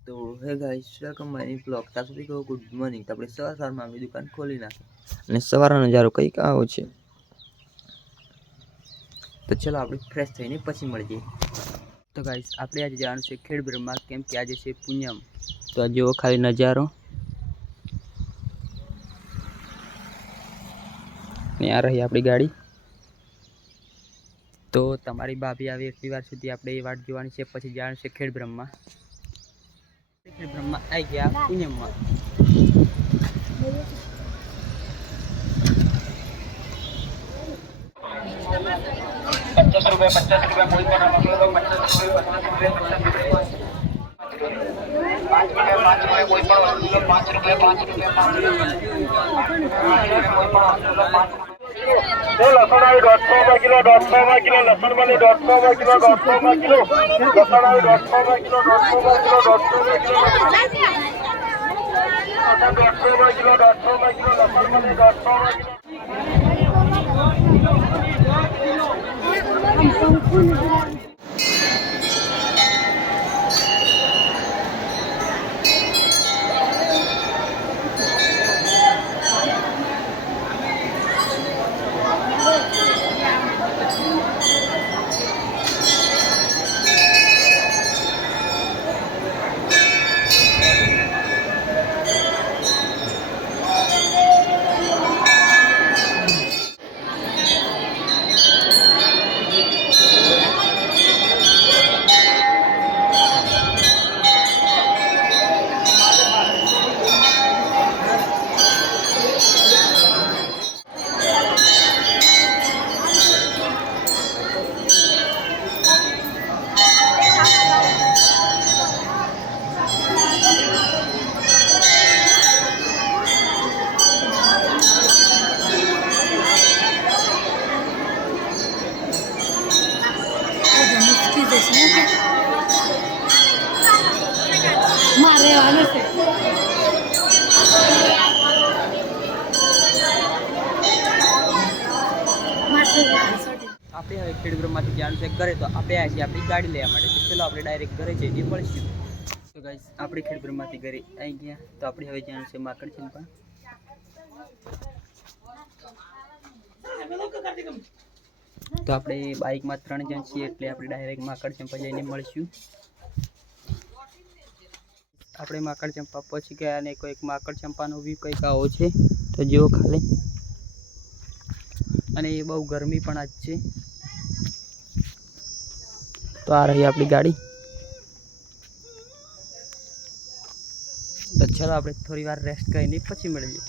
तो है guys welcome my blog ત્યાં સુધી કહો ગુડ મોર્નિંગ તો આપણે સવારમાં આપણી દુકાન ખોલી નાખી અને સવારનો નજારો કંઈક આવો છે તો ચલો આપણે ફ્રેશ થઈને પછી મળીએ તો ગાઈસ આપણે આજે જવાનું છે ખેડ બ્રહ્મા કેમ કે આજે છે પૂનમ તો આ જુઓ ખાલી નજારો ને આ રહી આપણી ગાડી તો તમારી ભાભી આવે એટલી વાર સુધી આપણે એ વાટ જોવાની છે પછી જવાનું છે ખેડ બ્રહ્મા બ્રહ્મા આવી ગયા પૂનમમાં 50 रुपये कोई पर 50 रुपये 5 रुपये कोई पर 5 रुपये 5 रुपये 5 रुपये लसन आई 150 किलो 150 किलो लसन वाले 150 किलो 150 किलो लसन आई 150 kilo 150 kilo 150 kilo 150 kilo 150 kilo लसन वाले 150 किलो मारे वाले से આપણે હવે ખેડ બ્રહ્માથી જાણ છે ઘરે તો આપણે આવ્યા છીએ આપણી ગાડી લેવા માટે તો ચલો આપણે ડાયરેક્ટ ઘરે જઈએ મળીશું તો ગાઈસ આપણે ખેડ બ્રહ્માથી ઘરે આવી ગયા તો આપણે હવે જાણ છે માકડ ચંપા તો આપણે બાઇકમાં 3 જણ છીએ એટલે આપણે ડાયરેક્ટ માકડ ચંપા જઈને મળીશું આપણે માકડ ચંપા પહોંચી ગયા અને કોઈક માકડ ચંપાનો વ્યૂ કંઈક આવો છે તો જુઓ ખાલી અને એ બહુ ગરમી પણ આજ છે તો આ રહી આપણી ગાડી તો ચાલો આપણે થોડી વાર રેસ્ટ કરીને પછી મળીએ